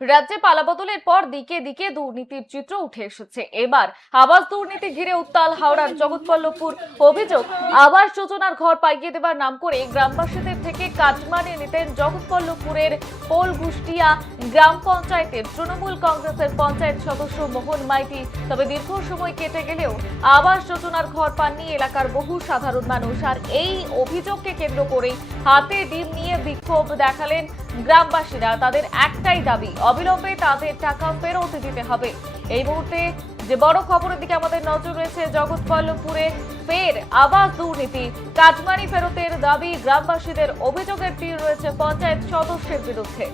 রাজ্যে পালাবদলের পর দিকে দিকে দুর্নীতির চিত্র উঠে এসেছে। এবার আবাস দুর্নীতি ঘিরে উত্তাল হাওড়ার জগৎবল্লভপুর। অভিযোগ, আবাস যোজনার ঘর পাইয়ে দেবার নাম করে গ্রামবাসীদের থেকে কাটমানি নিতেন জগৎবল্লভপুরের পোলগুষ্টিয়া গ্রাম পঞ্চায়েতের তৃণমূল কংগ্রেসের পঞ্চায়েত সদস্য মোহন মাইতি। তবে দীর্ঘ সময় কেটে গেলেও আবাস যোজনার ঘর পাননি এলাকার বহু সাধারণ মানুষ। আর এই অভিযোগকে কেন্দ্র করেই হাতে ডিম নিয়ে বিক্ষোভ দেখালেন গ্রামবাসীরা। তাদের একটাই দাবি, অবিলম্বে তাদের টাকা ফেরত দিতে হবে। এই মুহূর্তে যে বড় খবরের দিকে আমাদের নজর রয়েছে, জগৎবল্লভপুরে ফের আবাস দুর্নীতি, কাটমানি ফেরতের দাবি গ্রামবাসীদের। অভিযোগের তীর রয়েছে পঞ্চায়েত সদস্যের বিরুদ্ধে।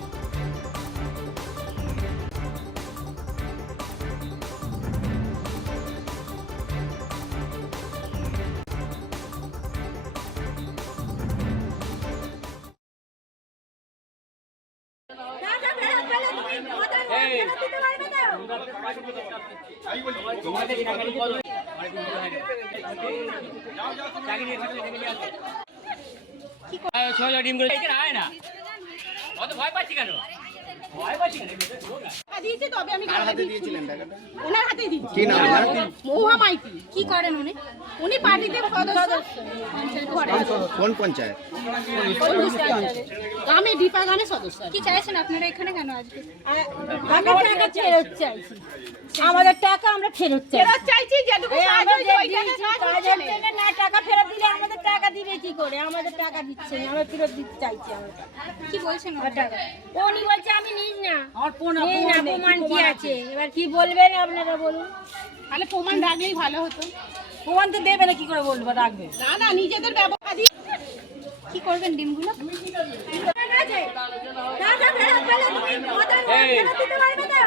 ভয় পাচ্ছি কেন? কি করেন উনি? উনি পার্টিতে কোন পঞ্চায়েত? গ্রামে দীপা গ্রামের সদস্য। কি চাইছেন আপনারা এখানে কেন আজকে? আমরা টাকা ফেরত চাইছি, আমাদের টাকা আমরা ফেরত চাইছি। যেটুকু না টাকা ফেরত দিলে আমাদের টাকা দিবে কি করে? আমাদের টাকা দিচ্ছে না, আমরা ফেরত দিতে চাইছি। কি বলছেন? উনি বলছে আমি নিই না, প্রমাণ কি আছে? এবার কি বলবেন আপনারা বলুন। তাহলে প্রমাণ রাখলেই ভালো হতো। প্রমাণ তো দেবে না, কি করে বলবো রাখবে? না নিজেদের ব্যবহার কি করবেন ডিমগুলো? টাকা ফেরত পেলে তুমি ফেরত দিতে পারবে না।